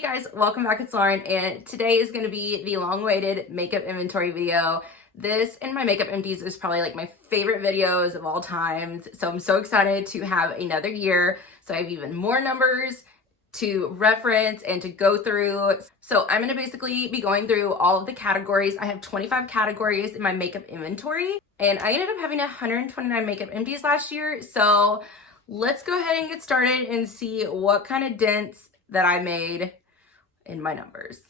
Hey guys, welcome back. It's Lauren, and today is going to be the long-awaited makeup inventory video. This and my makeup empties is probably like my favorite videos of all times, so I'm so excited to have another year. So I have even more numbers to reference and to go through. So I'm going to basically be going through all of the categories. I have 25 categories in my makeup inventory, and I ended up having 129 makeup empties last year. So let's go ahead and get started and see what kind of dents that I made in my numbers.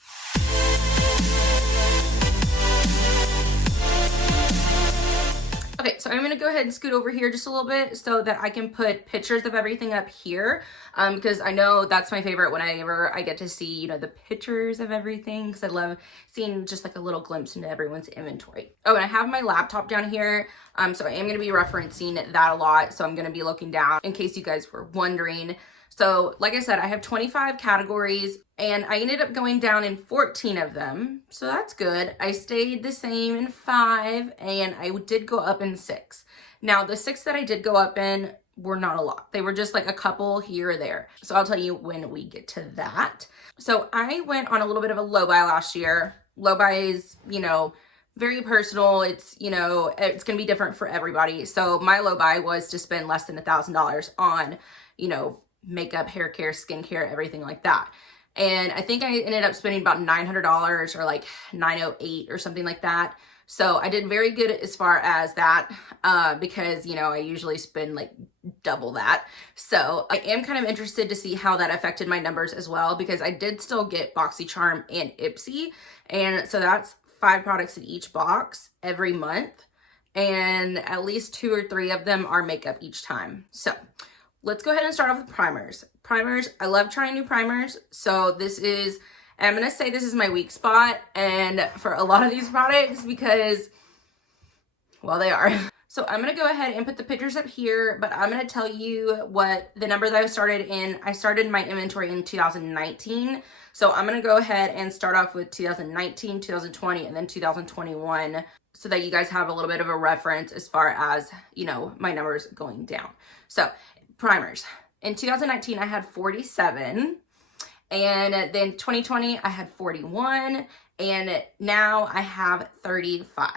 Okay, so I'm gonna go ahead and scoot over here just a little bit so that I can put pictures of everything up here, because I know that's my favorite whenever I get to see, you know, the pictures of everything, because I love seeing just like a little glimpse into everyone's inventory. Oh, and I have my laptop down here, so I am gonna be referencing that a lot, so I'm gonna be looking down in case you guys were wondering. So like I said, I have 25 categories and I ended up going down in 14 of them. So that's good. I stayed the same in 5 and I did go up in 6. Now the 6 that I did go up in were not a lot. They were just like a couple here or there. So I'll tell you when we get to that. So I went on a little bit of a low buy last year. Low buy is, you know, very personal. It's, you know, it's going to be different for everybody. So my low buy was to spend less than $1,000 on, you know, makeup, hair care, skincare, everything like that. And I think I ended up spending about $900 or like $908 or something like that. So I did very good as far as that, because, you know, I usually spend like double that. So I am kind of interested to see how that affected my numbers as well, because I did still get BoxyCharm and Ipsy. And so that's 5 products in each box every month. And at least 2 or 3 of them are makeup each time. So let's go ahead and start off with primers. Primers, I love trying new primers. So this is, I'm going to say this is my weak spot and for a lot of these products because, well, they are. So I'm going to go ahead and put the pictures up here, but I'm going to tell you what the number that I started in. I started my inventory in 2019. So I'm going to go ahead and start off with 2019, 2020, and then 2021 so that you guys have a little bit of a reference as far as, you know, my numbers going down. So primers. In 2019, I had 47, and then 2020, I had 41, and now I have 35.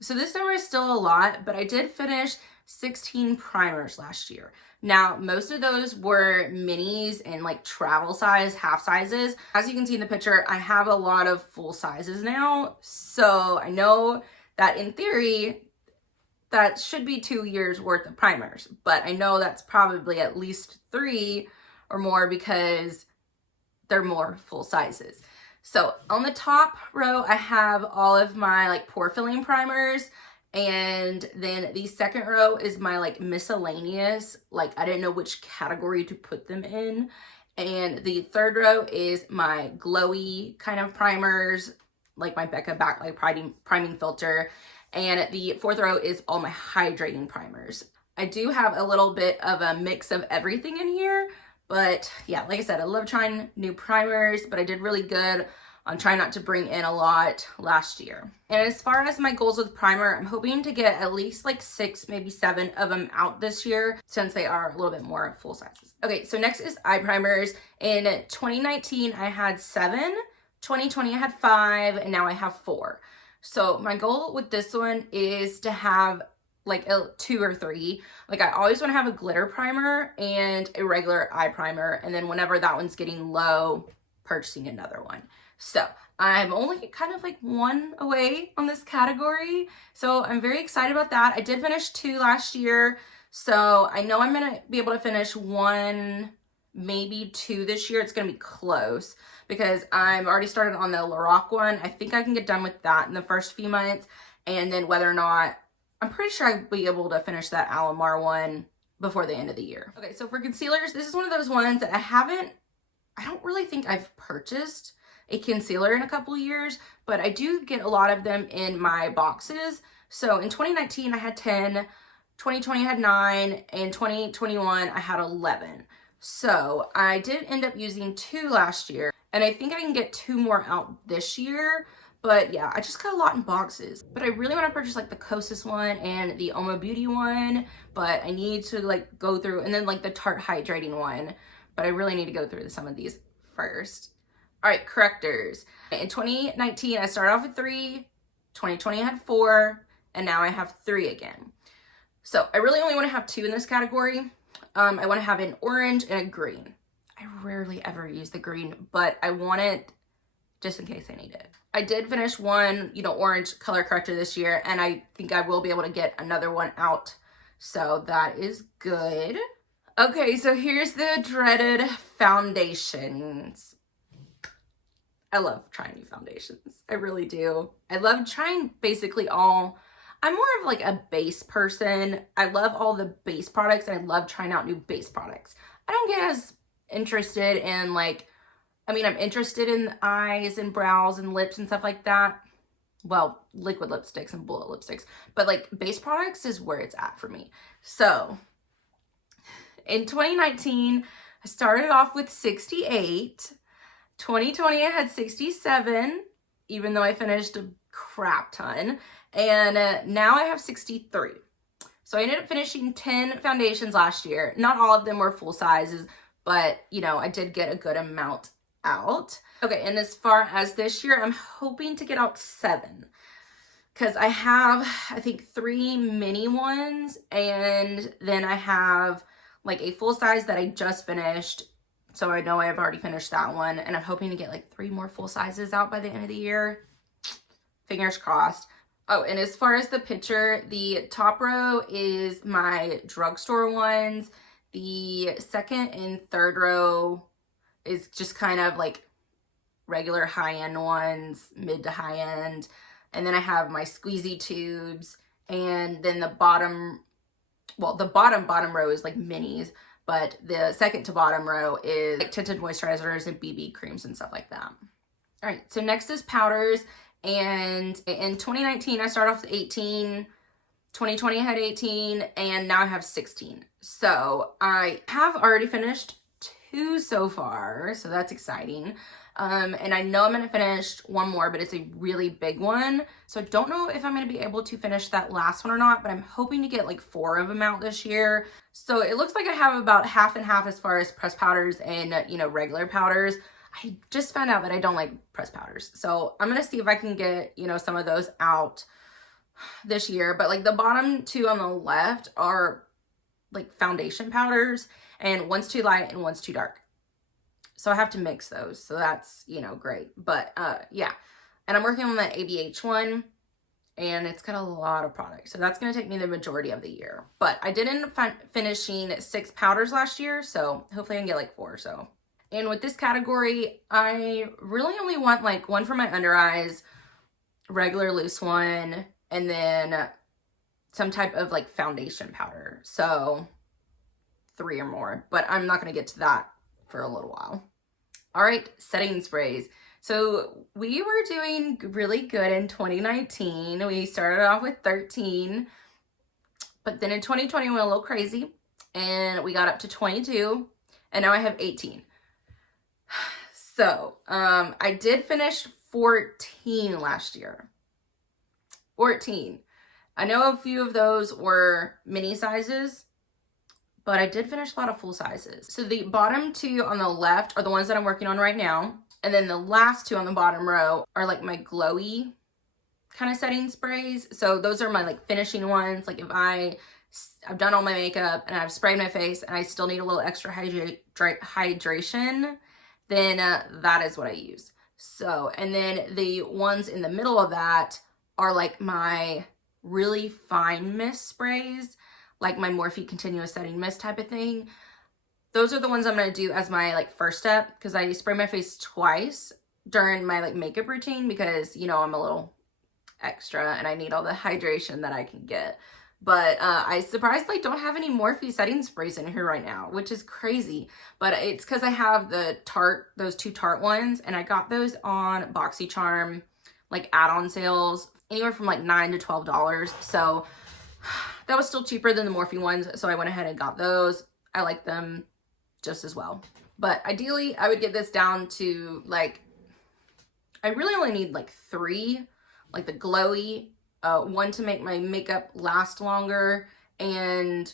So this number is still a lot, but I did finish 16 primers last year. Now, most of those were minis and like travel size, half sizes. As you can see in the picture, I have a lot of full sizes now. So I know that in theory, that should be 2 years worth of primers, but I know that's probably at least 3 or more because they're more full sizes. So on the top row, I have all of my like pore filling primers, and then the second row is my like miscellaneous, like I didn't know which category to put them in. And the third row is my glowy kind of primers, like my Becca Backlight priming filter. And the fourth row is all my hydrating primers. I do have a little bit of a mix of everything in here, but yeah, like I said, I love trying new primers, but I did really good on trying not to bring in a lot last year. And as far as my goals with primer, I'm hoping to get at least like 6, maybe 7 of them out this year since they are a little bit more full sizes. Okay, so next is eye primers. In 2019, I had 7, 2020 I had 5, and now I have 4. So my goal with this one is to have like 2 or 3. Like I always want to have a glitter primer and a regular eye primer. And then whenever that one's getting low, purchasing another one. So I'm only kind of like 1 away on this category. So I'm very excited about that. I did finish 2 last year. So I know I'm going to be able to finish 1, maybe 2 this year. It's going to be close because I've already started on the Lorac one. I think I can get done with that in the first few months. And then whether or not, I'm pretty sure I'll be able to finish that Alamar one before the end of the year. Okay, so for concealers, this is one of those ones that I don't really think I've purchased a concealer in a couple of years, but I do get a lot of them in my boxes. So in 2019, I had 10, 2020 I had 9, and 2021 I had 11. So I did end up using 2 last year, and I think I can get 2 more out this year. But yeah, I just got a lot in boxes. But I really want to purchase like the Kosas one and the Oma Beauty one, but I need to like go through, and then like the Tarte Hydrating one. But I really need to go through some of these first. All right, correctors. In 2019, I started off with 3, 2020 I had 4, and now I have 3 again. So I really only want to have 2 in this category. I want to have an orange and a green. I rarely ever use the green, but I want it just in case I need it. I did finish one, orange color corrector this year, and I think I will be able to get another one out. So that is good. Okay, so here's the dreaded foundations. I love trying new foundations. I really do. I love trying basically all. I'm more of like a base person. I love all the base products, and I love trying out new base products. I don't get as interested in I'm interested in eyes and brows and lips and stuff like that. Well, liquid lipsticks and bullet lipsticks. But like base products is where it's at for me. So in 2019, I started off with 68. 2020, I had 67, even though I finished a crap ton. And now I have 63. So I ended up finishing 10 foundations last year. Not all of them were full sizes, but I did get a good amount out. Okay, and as far as this year, I'm hoping to get out 7. Because I have, I think, 3 mini ones, and then I have like a full size that I just finished. So I know I've already finished that one, and I'm hoping to get like 3 more full sizes out by the end of the year. Fingers crossed. Oh, and as far as the picture, the top row is my drugstore ones. The second and third row is just kind of like regular high-end ones, mid to high-end. And then I have my squeezy tubes, and then the bottom row is like minis, but the second to bottom row is like tinted moisturizers and BB creams and stuff like that. All right, so next is powders, and in 2019 I started off with 18, 2020 I had 18, and now I have 16. So I have already finished 2 so far, so that's exciting. And I know I'm going to finish one more, but it's a really big one. So I don't know if I'm going to be able to finish that last one or not, but I'm hoping to get like 4 of them out this year. So it looks like I have about half and half as far as pressed powders and, regular powders. I just found out that I don't like pressed powders. So I'm going to see if I can get, some of those out this year. But like the bottom 2 on the left are like foundation powders, and one's too light and one's too dark. So I have to mix those. So that's, great. But yeah. And I'm working on the ABH one, and it's got a lot of products. So that's going to take me the majority of the year. But I did end up finishing 6 powders last year. So hopefully I can get like 4 or so. And with this category, I really only want like one for my under eyes, regular loose one, and then some type of like foundation powder. So 3 or more, but I'm not going to get to that for a little while. All right, setting sprays. So we were doing really good in 2019. We started off with 13, but then in 2020 we went a little crazy, and we got up to 22, and now I have 18. So I did finish 14 last year. 14. I know a few of those were mini sizes, but I did finish a lot of full sizes. So the bottom 2 on the left are the ones that I'm working on right now. And then the last 2 on the bottom row are like my glowy kind of setting sprays. So those are my like finishing ones. Like if I've done all my makeup and I've sprayed my face and I still need a little extra hydration, then that is what I use. So, and then the ones in the middle of that are like my really fine mist sprays, like my Morphe Continuous Setting Mist type of thing. Those are the ones I'm going to do as my like first step, because I spray my face twice during my like makeup routine because, I'm a little extra and I need all the hydration that I can get. But I surprisingly don't have any Morphe setting sprays in here right now, which is crazy. But it's because I have the those 2 Tarte ones, and I got those on BoxyCharm, like add-on sales, anywhere from like $9 to $12. So that was still cheaper than the Morphe ones, so I went ahead and got those. I like them just as well. But ideally, I would get this down to like, I really only need like 3, like the glowy, 1 to make my makeup last longer, and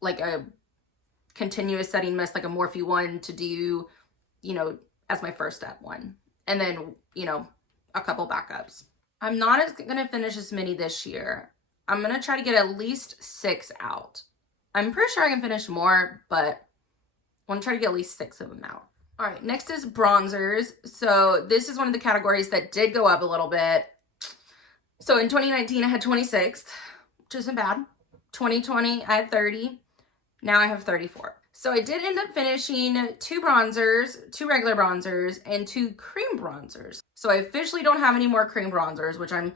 like a continuous setting mist, like a Morphe one to do, as my first step one. and then, you know, a couple backups. I'm not gonna finish as many this year. I'm gonna try to get at least 6 out. I'm pretty sure I can finish more, but I want to try to get at least 6 of them out. All right, next is bronzers. So this is one of the categories that did go up a little bit. So in 2019, I had 26, which isn't bad. 2020, I had 30. Now I have 34. So I did end up finishing 2 bronzers, 2 regular bronzers, and 2 cream bronzers. So I officially don't have any more cream bronzers, which I'm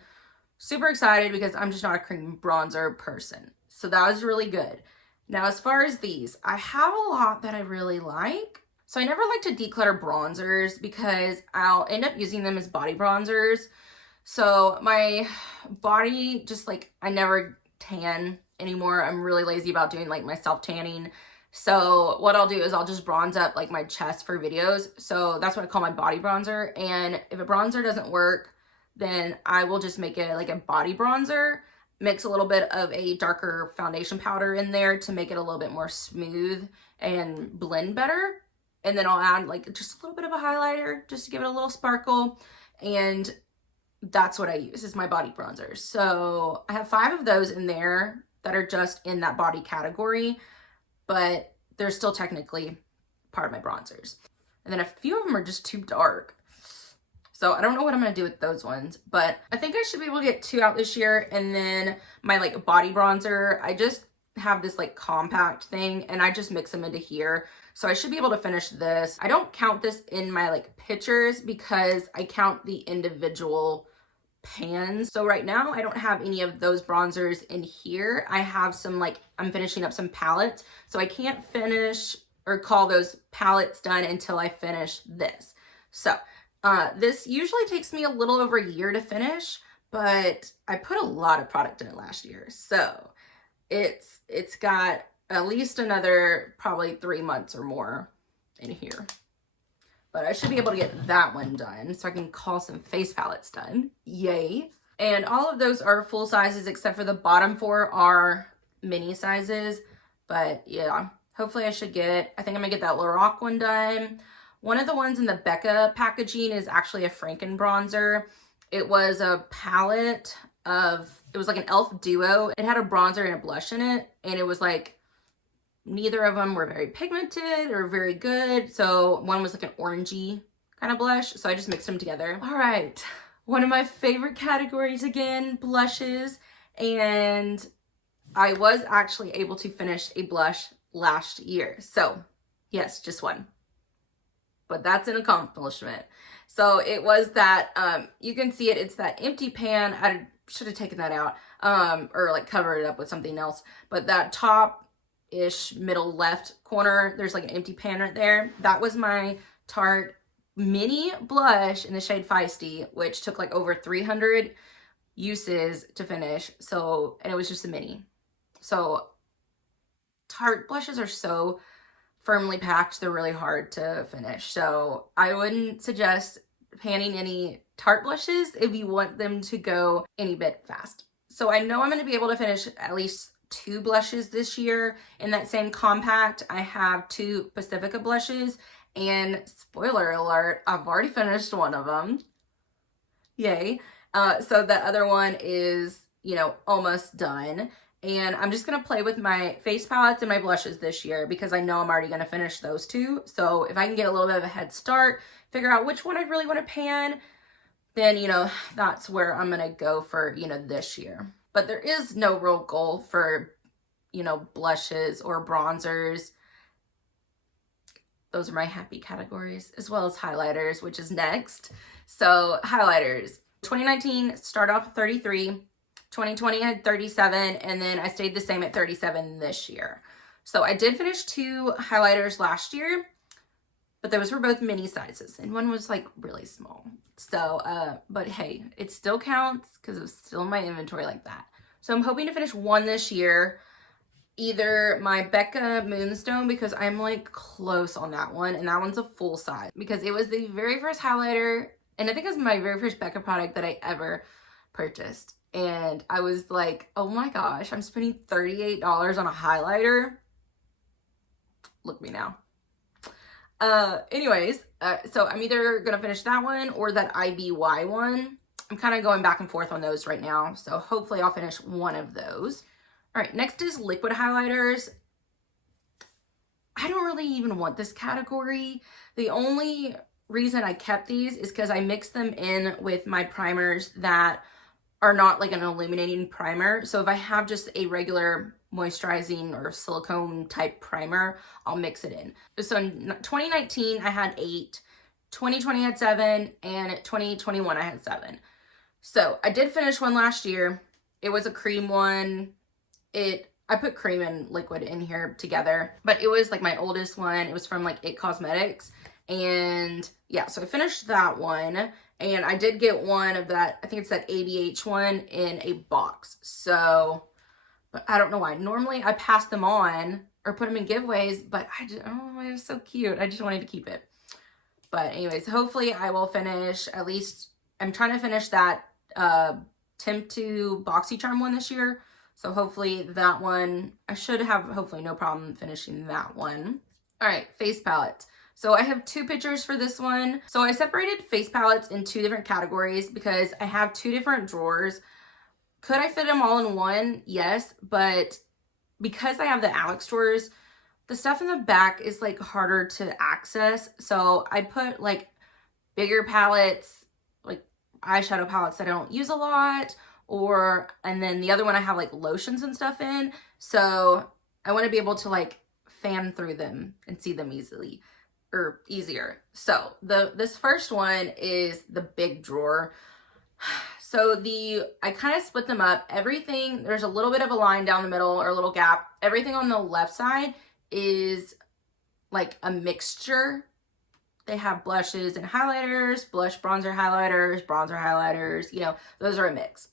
super excited because I'm just not a cream bronzer person. So that was really good. Now, as far as these, I have a lot that I really like. So I never like to declutter bronzers because I'll end up using them as body bronzers. So my body, just like, I never tan anymore. I'm really lazy about doing like my self tanning. So what I'll do is I'll just bronze up like my chest for videos. So that's what I call my body bronzer. And if a bronzer doesn't work, then I will just make it like a body bronzer, mix a little bit of a darker foundation powder in there to make it a little bit more smooth and blend better. And then I'll add like just a little bit of a highlighter just to give it a little sparkle. And that's what I use is my body bronzer. So I have 5 of those in there that are just in that body category, but they're still technically part of my bronzers. And then a few of them are just too dark. So I don't know what I'm going to do with those ones, but I think I should be able to get 2 out this year. And then my like body bronzer, I just have this like compact thing and I just mix them into here. So I should be able to finish this. I don't count this in my like pictures because I count the individual pans. So right now I don't have any of those bronzers in here. I have some like, I'm finishing up some palettes. So I can't finish or call those palettes done until I finish this. So this usually takes me a little over a year to finish, but I put a lot of product in it last year. So it's got at least another probably 3 months or more in here. But I should be able to get that one done so I can call some face palettes done. Yay. And all of those are full sizes except for the bottom 4 are mini sizes. But yeah, hopefully I should get, I think I'm gonna get that Lorac one done. One of the ones in the Becca packaging is actually a Franken bronzer. It was a palette of, it was like an e.l.f. duo. It had a bronzer and a blush in it. And it was like, neither of them were very pigmented or very good. So one was like an orangey kind of blush. So I just mixed them together. All right. One of my favorite categories again, blushes. And I was actually able to finish a blush last year. So yes, just one. But that's an accomplishment. So it was that, you can see it, it's that empty pan. I should have taken that out or like covered it up with something else. But that top-ish middle left corner, there's like an empty pan right there. That was my Tarte mini blush in the shade Feisty, which took like over 300 uses to finish. So, and it was just a mini. So Tarte blushes are so firmly packed, they're really hard to finish. So I wouldn't suggest panning any Tarte blushes if you want them to go any bit fast. So I know I'm going to be able to finish at least 2 blushes this year in that same compact. I have 2 Pacifica blushes, and spoiler alert, I've already finished one of them. Yay. So the other one is, you know, almost done. And I'm just going to play with my face palettes and my blushes this year because I know I'm already going to finish those 2. So if I can get a little bit of a head start, figure out which one I really want to pan, then, you know, that's where I'm going to go for, you know, this year. But there is no real goal for, you know, blushes or bronzers. Those are my happy categories, as well as highlighters, which is next. So highlighters, 2019 start off 33. 2020 I had 37, and then I stayed the same at 37 this year. So I did finish 2 highlighters last year, but those were both mini sizes, and one was like really small. So, but hey, it still counts because it was still in my inventory like that. So I'm hoping to finish 1 this year, either my Becca Moonstone, because I'm like close on that one, and that one's a full size because it was the very first highlighter, and I think it was my very first Becca product that I ever purchased. And I was like, oh my gosh, I'm spending $38 on a highlighter. Look at me now. Anyways, so I'm either gonna finish that one or that IBY one. I'm kind of going back and forth on those right now, so hopefully I'll finish one of those. All right, next is liquid highlighters. I don't really even want this category. The only reason I kept these is because I mixed them in with my primers that are not like an illuminating primer. So if I have just a regular moisturizing or silicone type primer, I'll mix it in. So in 2019, I had 8, 2020 I had 7, and 2021 I had 7. So I did finish one last year. It was a cream one. I put cream and liquid in here together, but it was like my oldest one. It was from like It Cosmetics. And yeah, so I finished that one, and I did get one of that, I think it's that ABH one in a box. So, but I don't know why. Normally I pass them on or put them in giveaways, but I just, oh, it was so cute. I just wanted to keep it. But anyways, hopefully I will finish, at least I'm trying to finish that Temp to BoxyCharm one this year. So hopefully that one, I should have hopefully no problem finishing that one. All right, face palettes. So I have 2 pictures for this one. So I separated face palettes in 2 different categories because I have 2 different drawers. Could I fit them all in one? Yes, but because I have the Alex drawers, the stuff in the back is like harder to access. So I put like bigger palettes, like eyeshadow palettes that I don't use a lot, and then the other one I have like lotions and stuff in. So I want to be able to like fan through them and see them easily. Or easier. So this first one is the big drawer. So I kind of split them up. Everything, there's a little bit of a line down the middle or a little gap. Everything on the left side is like a mixture. They have blushes and highlighters, blush, bronzer, highlighters, you know, those are a mix.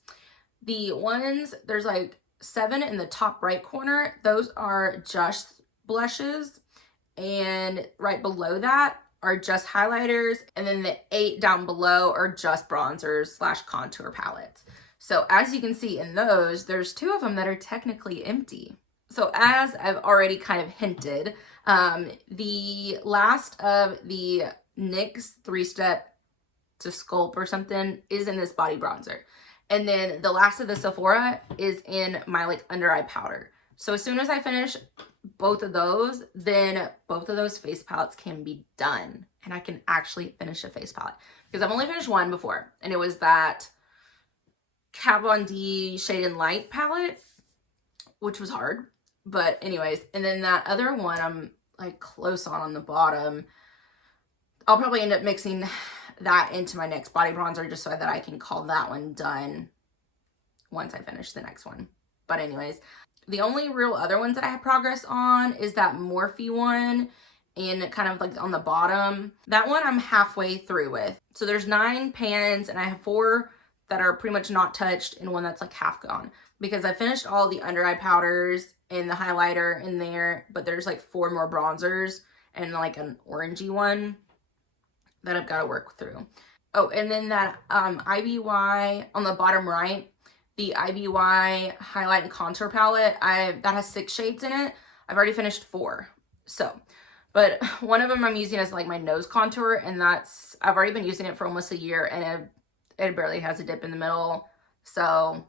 The ones, there's like 7 in the top right corner. Those are just blushes. And right below that are just highlighters, and then the 8 down below are just bronzers / contour palettes. So as you can see in those, there's 2 of them that are technically empty. So as I've already kind of hinted, the last of the NYX 3-step to sculpt or something is in this body bronzer. And then the last of the Sephora is in my like under eye powder. So as soon as I finish both of those, then both of those face palettes can be done, and I can actually finish a face palette, because I've only finished one before, and it was that Kat Von D Shade and Light palette, which was hard. But anyways, and then that other one I'm like close on the bottom. I'll probably end up mixing that into my next body bronzer just so that I can call that one done once I finish the next one. But anyways, the only real other ones that I have progress on is that Morphe one, and kind of like on the bottom. That one I'm halfway through with. So there's 9 pans, and I have 4 that are pretty much not touched and one that's like half gone, because I finished all the under eye powders and the highlighter in there, but there's like 4 more bronzers and like an orangey one that I've got to work through. Oh, and then that IBY on the bottom right, the IBY highlight and contour palette, that has 6 shades in it. I've already finished 4. So, but one of them I'm using as like my nose contour, and I've already been using it for almost a year, and it barely has a dip in the middle. So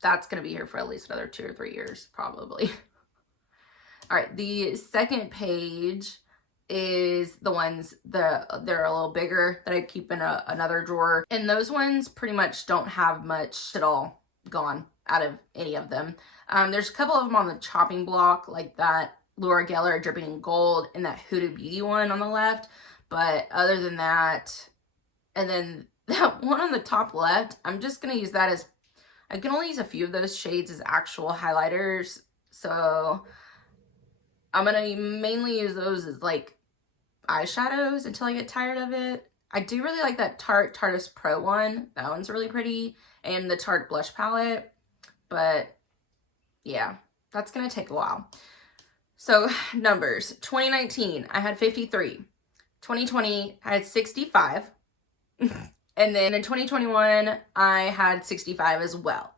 that's going to be here for at least another 2 or 3 years, probably. All right, the second page is the ones that they're a little bigger that I keep in another drawer. And those ones pretty much don't have much at all gone out of any of them. There's a couple of them on the chopping block, like that Laura Geller Dripping in Gold and that Huda Beauty one on the left. But other than that, and then that one on the top left, I'm just going to use that as, I can only use a few of those shades as actual highlighters. So I'm going to mainly use those as like eyeshadows until I get tired of it. I do really like that Tarte Tarteist Pro one. That one's really pretty. And the Tarte blush palette. But yeah, that's going to take a while. So numbers. 2019, I had 53. 2020, I had 65. And then in 2021, I had 65 as well.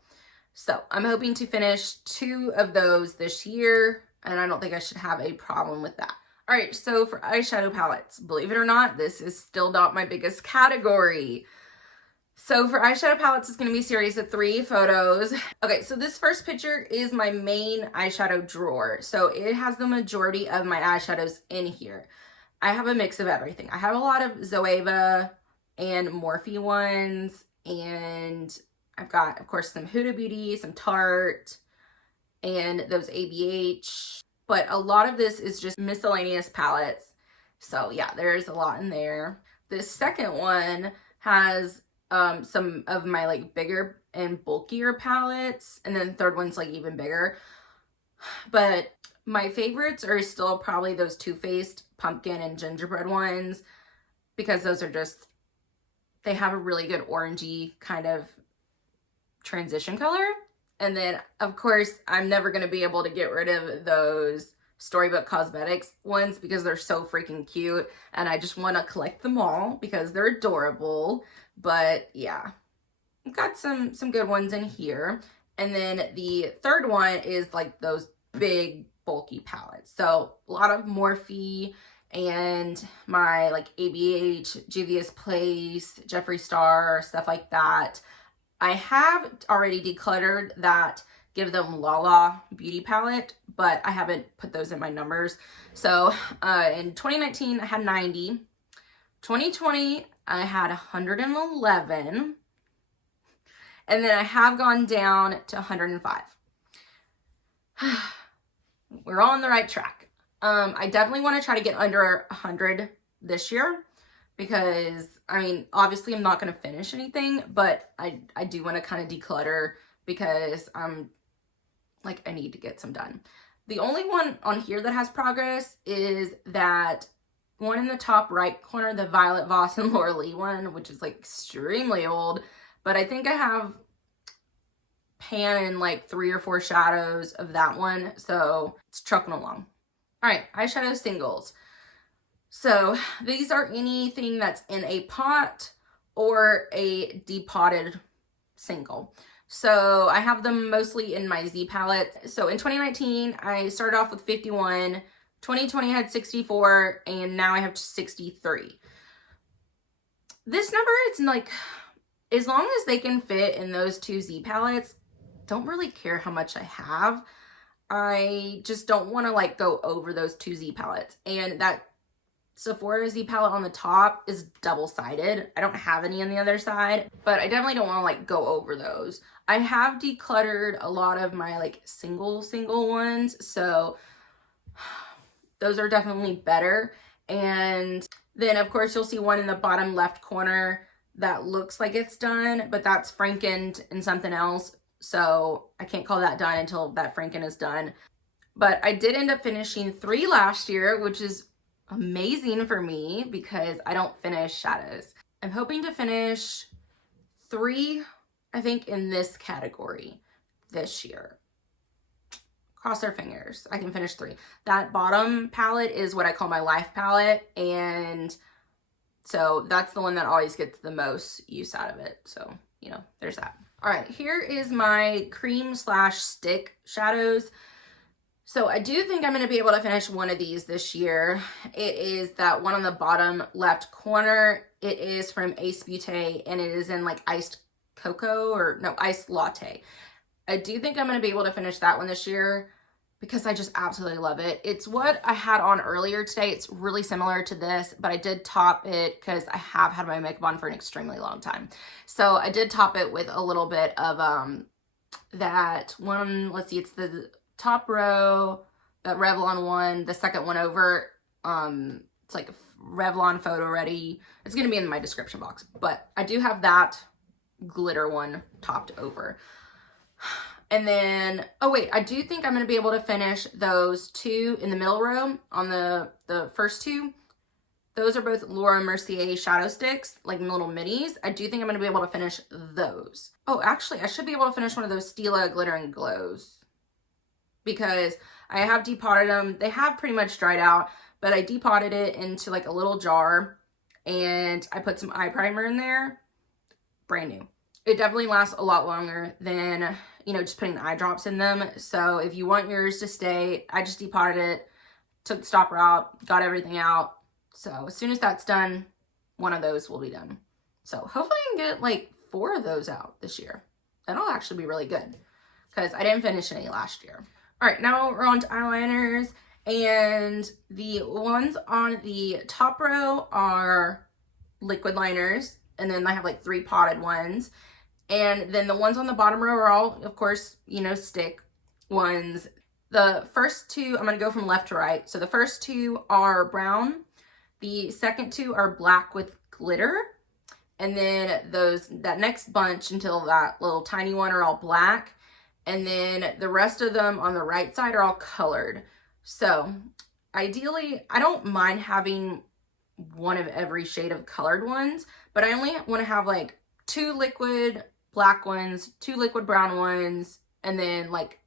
So I'm hoping to finish 2 of those this year, and I don't think I should have a problem with that. All right, so for eyeshadow palettes, believe it or not, this is still not my biggest category. So for eyeshadow palettes, it's going to be a series of 3 photos. Okay, so this first picture is my main eyeshadow drawer. So it has the majority of my eyeshadows in here. I have a mix of everything. I have a lot of Zoeva and Morphe ones, and I've got, of course, some Huda Beauty, some Tarte, and those ABH. But a lot of this is just miscellaneous palettes. So yeah, there's a lot in there. This second one has some of my like bigger and bulkier palettes, and then the third one's like even bigger. But my favorites are still probably those Too Faced pumpkin and gingerbread ones, because those are just, they have a really good orangey kind of transition color. And then of course I'm never going to be able to get rid of those Storybook Cosmetics ones because they're so freaking cute, and I just want to collect them all because they're adorable. But yeah, I've got some good ones in here. And then the third one is like those big bulky palettes. So a lot of Morphe and my like ABH, Juvia's Place, Jeffree Star, stuff like that. I have already decluttered that Give Them Lala beauty palette, but I haven't put those in my numbers. So in 2019, I had 90. 2020, I had 111. And then I have gone down to 105. We're on the right track. I definitely want to try to get under 100 this year, because I mean, obviously I'm not going to finish anything, but I do want to kind of declutter because like I need to get some done. The only one on here that has progress is that one in the top right corner, the Violet Voss and Laura Lee one, which is like extremely old, but I think I have pan and like 3 or 4 shadows of that one, so it's trucking along. All right, Eyeshadow Singles. So these are anything that's in a pot or a depotted single. So I have them mostly in my Z palette. So in 2019, I started off with 51. 2020 I had 64, and now I have 63. This number is like, as long as they can fit in those 2 Z palettes, don't really care how much I have. I just don't want to like go over those 2 Z palettes. And that Sephora Z palette on the top is double-sided. I don't have any on the other side, but I definitely don't want to like go over those. I have decluttered a lot of my like single ones, so those are definitely better. And then of course you'll see one in the bottom left corner that looks like it's done, but that's frankened in something else, so I can't call that done until that franken is done. But I did end up finishing 3 last year, which is amazing for me because I don't finish shadows. I'm hoping to finish 3, I think, in this category this year. Cross our fingers, I can finish 3. That bottom palette is what I call my life palette, and so that's the one that always gets the most use out of it. So, you know, there's that. All right, here is my cream / stick shadows. So I do think I'm going to be able to finish one of these this year. It is that one on the bottom left corner. It is from Ace Beauté, and it is in like iced cocoa, or no, iced latte. I do think I'm going to be able to finish that one this year because I just absolutely love it. It's what I had on earlier today. It's really similar to this, but I did top it because I have had my makeup on for an extremely long time. So I did top it with a little bit of that one. Let's see, it's the top row, that Revlon one, the second one over. It's like Revlon PhotoReady. It's going to be in my description box, but I do have that glitter one topped over. And then, oh wait, I do think I'm going to be able to finish those 2 in the middle row on the first 2. Those are both Laura Mercier shadow sticks, like little minis. I do think I'm going to be able to finish those. Oh, actually, I should be able to finish one of those Stila Glitter and Glows because I have depotted them. They have pretty much dried out, but I depotted it into like a little jar, and I put some eye primer in there. Brand new. It definitely lasts a lot longer than, you know, just putting the eye drops in them. So if you want yours to stay, I just depotted it, took the stopper out, got everything out. So as soon as that's done, one of those will be done. So hopefully I can get like 4 of those out this year. That'll actually be really good because I didn't finish any last year. All right, now we're on to eyeliners, and the ones on the top row are liquid liners, and then I have like 3 potted ones. And then the ones on the bottom row are all, of course, you know, stick ones. The first 2, I'm going to go from left to right. So the first 2 are brown. The second 2 are black with glitter. And then that next bunch until that little tiny one are all black. And then the rest of them on the right side are all colored. So ideally, I don't mind having one of every shade of colored ones, but I only want to have like 2 liquid black ones, 2 liquid brown ones, and then like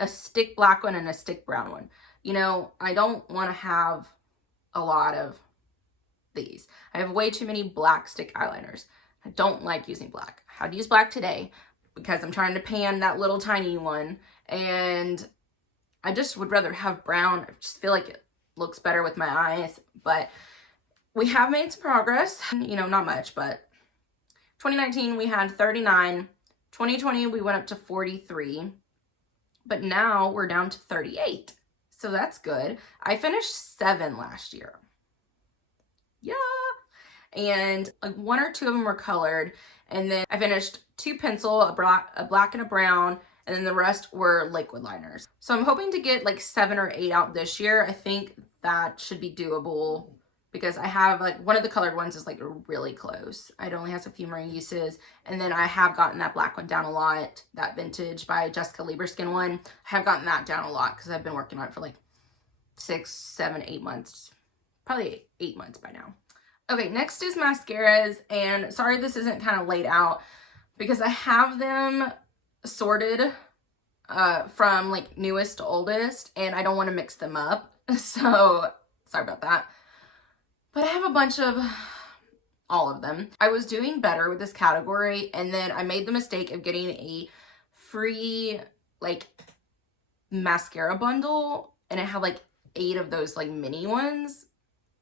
a stick black one and a stick brown one. You know, I don't want to have a lot of these. I have way too many black stick eyeliners. I don't like using black. I had to use black today because I'm trying to pan that little tiny one, and I just would rather have brown. I just feel like it looks better with my eyes, but we have made some progress. You know, not much, but 2019 we had 39. 2020 we went up to 43, but now we're down to 38. So that's good. I finished 7 last year. Yeah. And like 1 or 2 of them were colored, and then I finished 2 pencil, a black and a brown, and then the rest were liquid liners. So I'm hoping to get like 7 or 8 out this year. I think that should be doable because I have like one of the colored ones is like really close. It only has a few more uses, and then I have gotten that black one down a lot. That vintage by Jessica Lieberskin one, I have gotten that down a lot because I've been working on it for like 6, 7, 8 months, probably 8 months by now. Okay, next is mascaras, and sorry this isn't kind of laid out because I have them sorted from like newest to oldest, and I don't want to mix them up, so sorry about that. But I have a bunch of all of them. I was doing better with this category, and then I made the mistake of getting a free like mascara bundle, and it had like 8 of those like mini ones.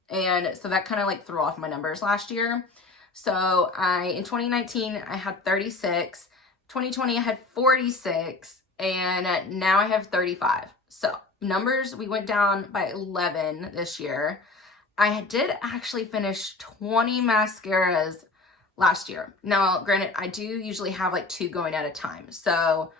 And so that kind of like threw off my numbers last year. So in 2019, I had 36. 2020, I had 46. And now I have 35. So numbers, we went down by 11 this year. I did actually finish 20 mascaras last year. Now, granted, I do usually have like 2 going at a time. So,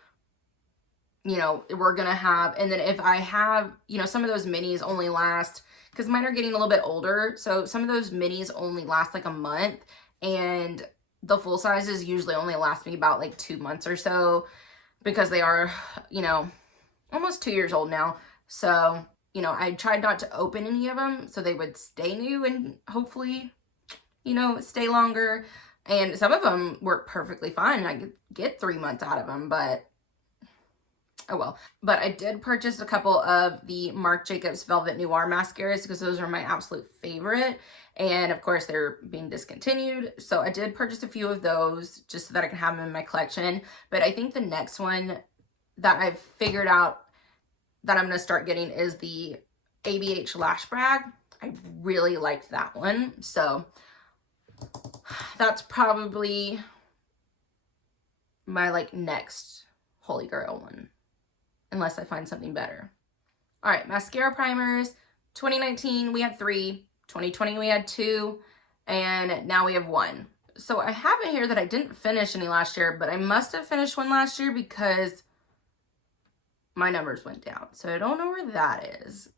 you know, we're going to have, and then if I have, you know, some of those minis only last, because mine are getting a little bit older, so some of those minis only last like a month, and the full sizes usually only last me about like 2 months or so because they are, you know, almost 2 years old now. So, you know, I tried not to open any of them so they would stay new and hopefully, you know, stay longer. And some of them work perfectly fine. I could get 3 months out of them, but oh well. But I did purchase a couple of the Marc Jacobs Velvet Noir mascaras because those are my absolute favorite. And of course they're being discontinued. So I did purchase a few of those just so that I can have them in my collection. But I think the next one that I've figured out that I'm going to start getting is the ABH Lash Brag. I really liked that one. So that's probably my like next holy grail one, unless I find something better. All right, mascara primers. 2019, we had 3. 2020, we had 2. And now we have 1. So I have it here that I didn't finish any last year, but I must have finished one last year because my numbers went down. So I don't know where that is.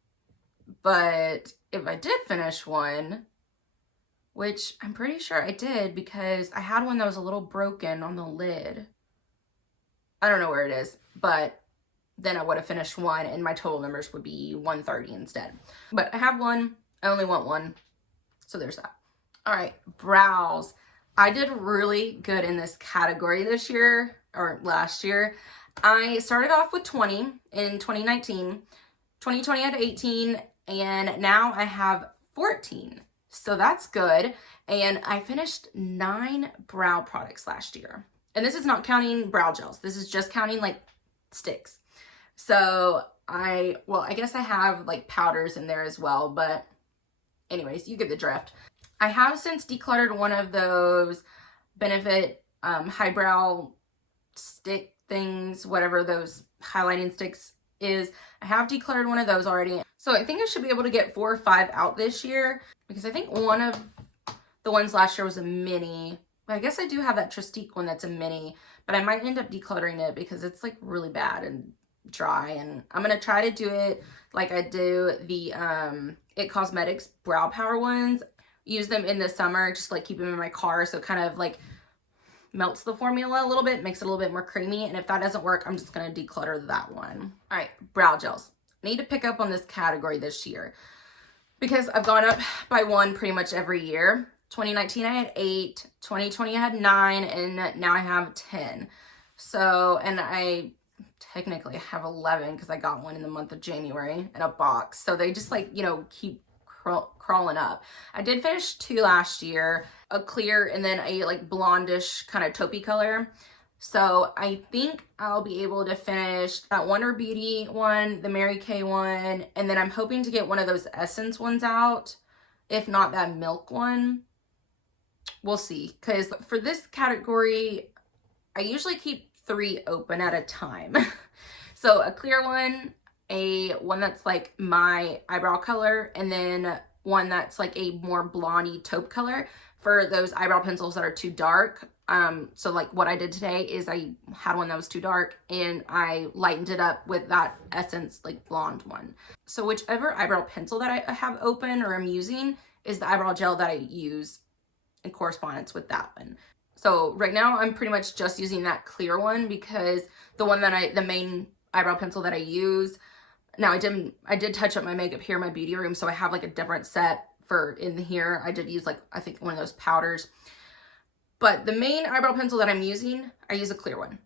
But if I did finish one, which I'm pretty sure I did because I had one that was a little broken on the lid. I don't know where it is, but then I would have finished one and my total numbers would be 130 instead. But I have one. I only want one. So there's that. All right, brows. I did really good in this category this year, or last year. I started off with 20 in 2019. 2020 I had 18, and now I have 14. So that's good. And I finished 9 brow products last year. And this is not counting brow gels. This is just counting like sticks. So well, I guess I have like powders in there as well, but anyways, you get the drift. I have since decluttered one of those Benefit highbrow stick things, whatever those highlighting sticks is. I have decluttered one of those already. So I think I should be able to get 4 or 5 out this year, because I think one of the ones last year was a mini. But I guess I do have that Tristique one that's a mini, but I might end up decluttering it because it's like really bad and dry, and I'm gonna try to do it like I do the It Cosmetics brow power ones. Use them in the summer, just like keep them in my car, so it kind of like melts the formula a little bit, makes it a little bit more creamy. And if that doesn't work, I'm just gonna declutter that one. All right, brow gels. I need to pick up on this category this year because I've gone up by 1 pretty much every year. 2019 I had 8, 2020 I had 9, and now I have 10. So, and I technically have 11 because I got one in the month of January in a box. So they just like, you know, keep crawling up. I did finish 2 last year, a clear and then a like blondish kind of taupey color. So I think I'll be able to finish that Wonder Beauty one, the Mary Kay one, and then I'm hoping to get one of those Essence ones out. If not, that Milk one. We'll see, because for this category, I usually keep 3 open at a time. So a clear one, a one that's like my eyebrow color, and then one that's like a more blondie taupe color for those eyebrow pencils that are too dark. So like what I did today is I had one that was too dark and I lightened it up with that Essence like blonde one. So whichever eyebrow pencil that I have open or I'm using is the eyebrow gel that I use in correspondence with that one. So right now I'm pretty much just using that clear one because the one that the main eyebrow pencil that I use, now I did touch up my makeup here in my beauty room, so I have like a different set for in here. I did use like, I think one of those powders, but the main eyebrow pencil that I'm using, I use a clear one.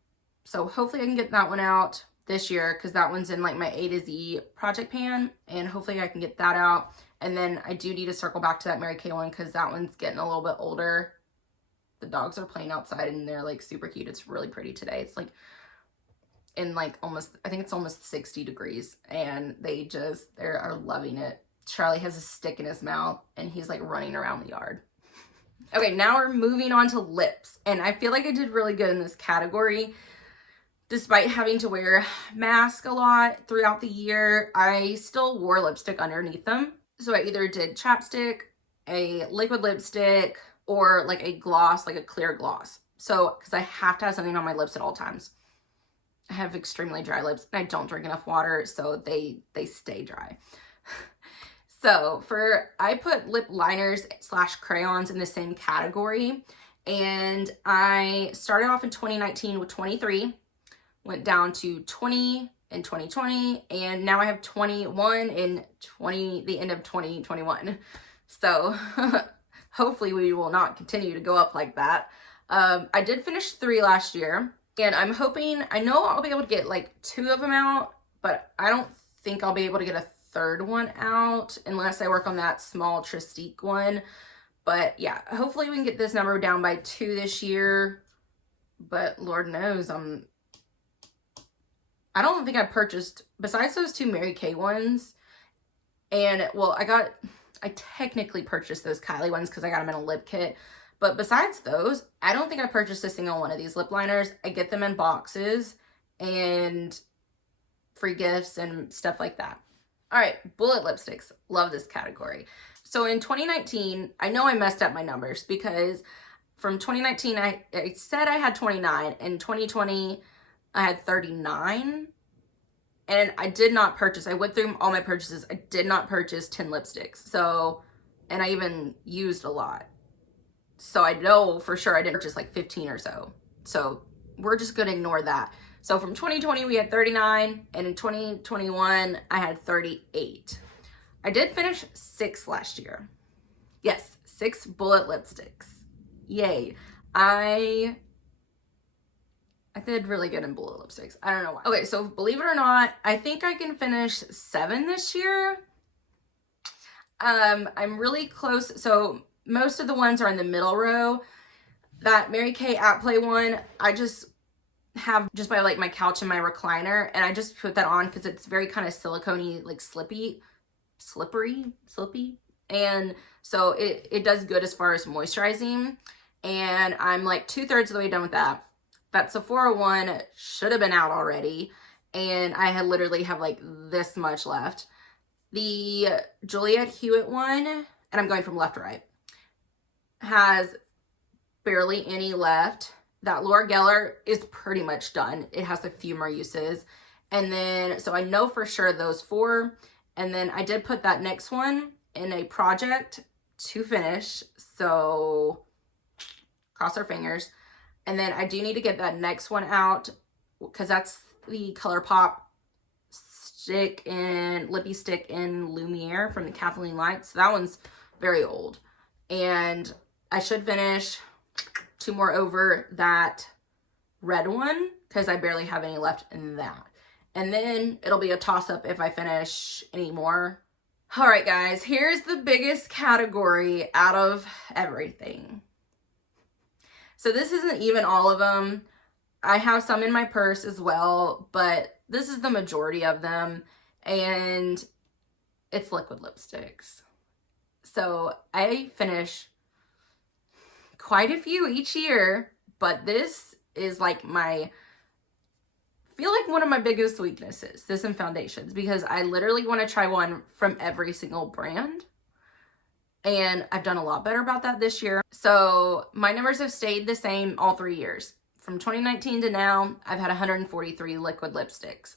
So hopefully I can get that one out this year because that one's in like my A to Z project pan, and hopefully I can get that out. And then I do need to circle back to that Mary Kay one because that one's getting a little bit older. The dogs are playing outside and they're like super cute. It's really pretty today. It's like in like almost, I think it's almost 60 degrees and they are loving it. Charlie has a stick in his mouth and he's like running around the yard. Okay, now we're moving on to lips, and I feel like I did really good in this category. Despite having to wear mask a lot throughout the year, I still wore lipstick underneath them. So I either did chapstick, a liquid lipstick, or like a gloss, like a clear gloss. So, because I have to have something on my lips at all times. I have extremely dry lips and I don't drink enough water, so they stay dry. So I put lip liners / crayons in the same category, and I started off in 2019 with 23, went down to 20 in 2020, and now I have 21 in the end of 2021. So hopefully we will not continue to go up like that. I did finish 3 last year, and I'm hoping, I know I'll be able to get like 2 of them out, but I don't think I'll be able to get a 3rd one out unless I work on that small Tristique one. But yeah, hopefully we can get this number down by 2 this year, but Lord knows I don't think I purchased, besides those 2 Mary Kay ones, and well, I technically purchased those Kylie ones because I got them in a lip kit, but besides those, I don't think I purchased a single one of these lip liners. I get them in boxes and free gifts and stuff like that. All right, bullet lipsticks. Love this category. So in 2019, I know I messed up my numbers because from 2019, I said I had 29. In 2020, I had 39. And I did not purchase, I went through all my purchases. I did not purchase 10 lipsticks. So, and I even used a lot. So I know for sure I didn't purchase like 15 or so. So we're just gonna ignore that. So from 2020, we had 39, and in 2021, I had 38. I did finish 6 last year. Yes, 6 bullet lipsticks. Yay. I did really good in bullet lipsticks. I don't know why. Okay, so believe it or not, I think I can finish 7 this year. I'm really close. So most of the ones are in the middle row. That Mary Kay at Play one, I just have just by like my couch and my recliner, and I just put that on because it's very kind of silicone-y, like slippery, and so it does good as far as moisturizing. And I'm like 2/3 of the way done with that. That Sephora one should have been out already, and I had literally have like this much left. The Juliette Hewitt one, and I'm going from left to right, has barely any left. That Laura Geller is pretty much done. It has a few more uses. And then, so I know for sure those 4. And then I did put that next one in a project to finish. So cross our fingers. And then I do need to get that next one out because that's the ColourPop lippy stick in Lumiere from the Kathleen Lights. So that one's very old. And I should finish 2 more over that red one because I barely have any left in that. And then it'll be a toss-up if I finish any more. All right, guys, here's the biggest category out of everything. So this isn't even all of them. I have some in my purse as well, but this is the majority of them, and it's liquid lipsticks. So I finish quite a few each year, but this is like feel like one of my biggest weaknesses, this and foundations, because I literally want to try one from every single brand. And I've done a lot better about that this year. So my numbers have stayed the same all 3 years. From 2019 to now, I've had 143 liquid lipsticks.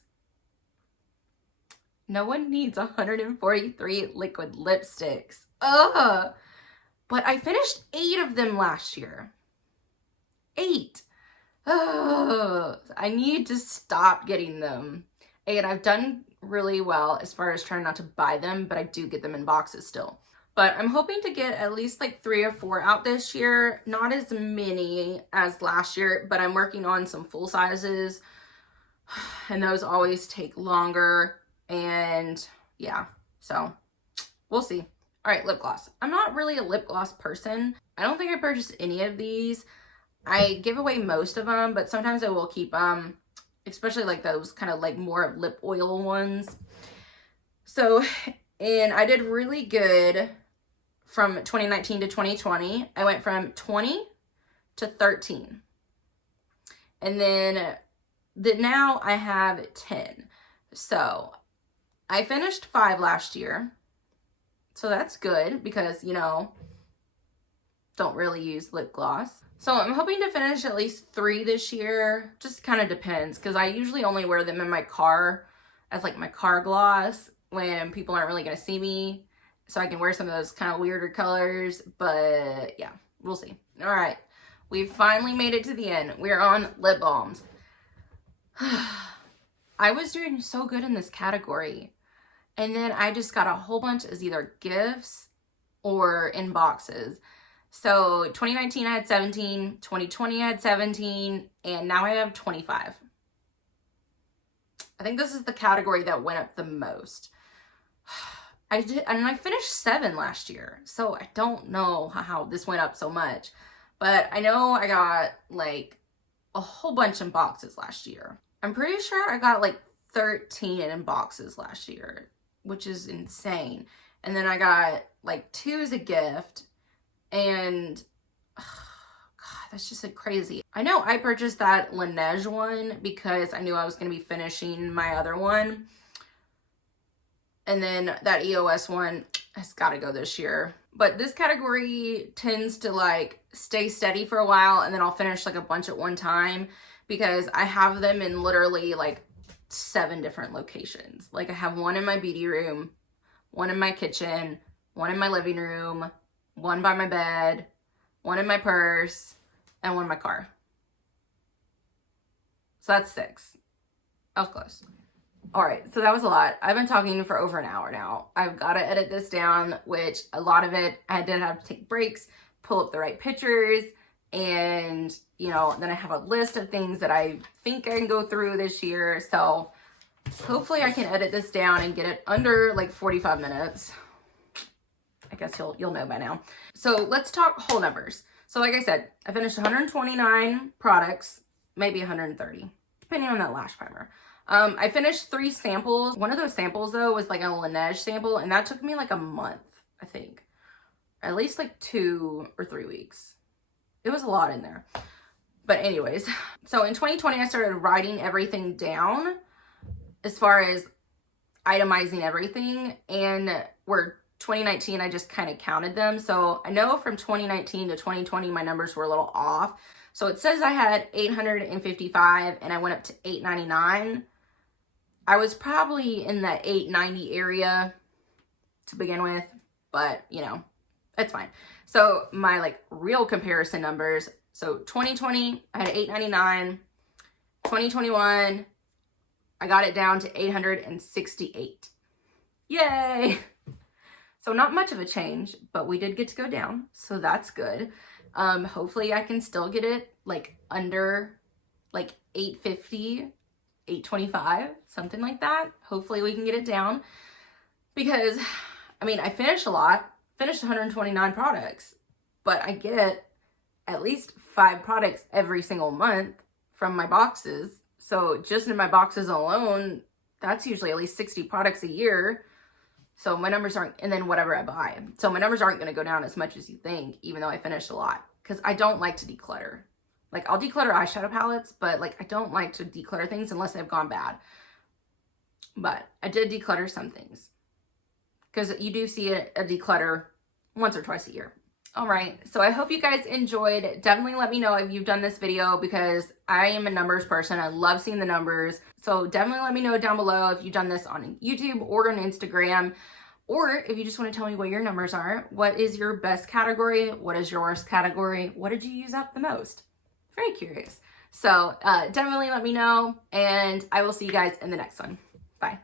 No one needs 143 liquid lipsticks. Ugh. But I finished 8 of them last year. 8. Oh, I need to stop getting them. And I've done really well as far as trying not to buy them, but I do get them in boxes still. But I'm hoping to get at least like 3 or 4 out this year. Not as many as last year, but I'm working on some full sizes. And those always take longer. And yeah, so we'll see. All right, lip gloss. I'm not really a lip gloss person. I don't think I purchased any of these. I give away most of them, but sometimes I will keep them, especially like those kind of like more of lip oil ones. So, and I did really good from 2019 to 2020. I went from 20 to 13. And then now I have 10. So I finished 5 last year. So that's good because, you know, don't really use lip gloss. So I'm hoping to finish at least 3 this year. Just kind of depends because I usually only wear them in my car as like my car gloss when people aren't really going to see me. So I can wear some of those kind of weirder colors. But yeah, we'll see. All right. We've finally made it to the end. We're on lip balms. I was doing so good in this category. And then I just got a whole bunch as either gifts or in boxes. So 2019 I had 17, 2020 I had 17, and now I have 25. I think this is the category that went up the most. I finished 7 last year, so I don't know how this went up so much. But I know I got like a whole bunch in boxes last year. I'm pretty sure I got like 13 in boxes last year, which is insane. And then I got like 2 as a gift. And God, that's just like crazy. I know I purchased that Laneige one because I knew I was going to be finishing my other one. And then that EOS one has got to go this year. But this category tends to like stay steady for a while and then I'll finish like a bunch at one time because I have them in literally like 7 different locations. Like I have one in my beauty room, one in my kitchen, one in my living room, one by my bed, one in my purse, and one in my car. So that's 6. I was close. All right, so that was a lot. I've been talking for over an hour now. I've got to edit this down, which a lot of it, I did have to take breaks, pull up the right pictures, and, you know, then I have a list of things that I think I can go through this year. So hopefully I can edit this down and get it under like 45 minutes. I guess you'll know by now. So let's talk whole numbers. So like I said, I finished 129 products. maybe 130, depending on that lash primer. I finished 3 samples. One of those samples though was like a Laneige sample, and that took me like a month, I think. At least like 2 or 3 weeks. It was a lot in there. But anyways, so in 2020, I started writing everything down as far as itemizing everything, and where 2019, I just kind of counted them. So I know from 2019 to 2020, my numbers were a little off. So it says I had 855 and I went up to 899. I was probably in the 890 area to begin with, but you know, it's fine. So my like real comparison numbers, so 2020, I had 899. 2021, I got it down to 868. Yay! So not much of a change, but we did get to go down, so that's good. Hopefully I can still get it like under like 850, 825, something like that. Hopefully we can get it down, because I mean, I finished a lot, finished 129 products, but I get at least 5 products every single month from my boxes. So just in my boxes alone, that's usually at least 60 products a year. So my numbers aren't, and then whatever I buy. So my numbers aren't going to go down as much as you think, even though I finished a lot, because I don't like to declutter. Like, I'll declutter eyeshadow palettes, but like I don't like to declutter things unless they've gone bad. But I did declutter some things, because you do see a declutter once or twice a year. All right, so I hope you guys enjoyed. Definitely let me know if you've done this video, because I am a numbers person. I love seeing the numbers. So definitely let me know down below if you've done this on YouTube or on Instagram, or if you just want to tell me what your numbers are. What is your best category? What is your worst category? What did you use up the most? Very curious. So definitely let me know, and I will see you guys in the next one. Bye.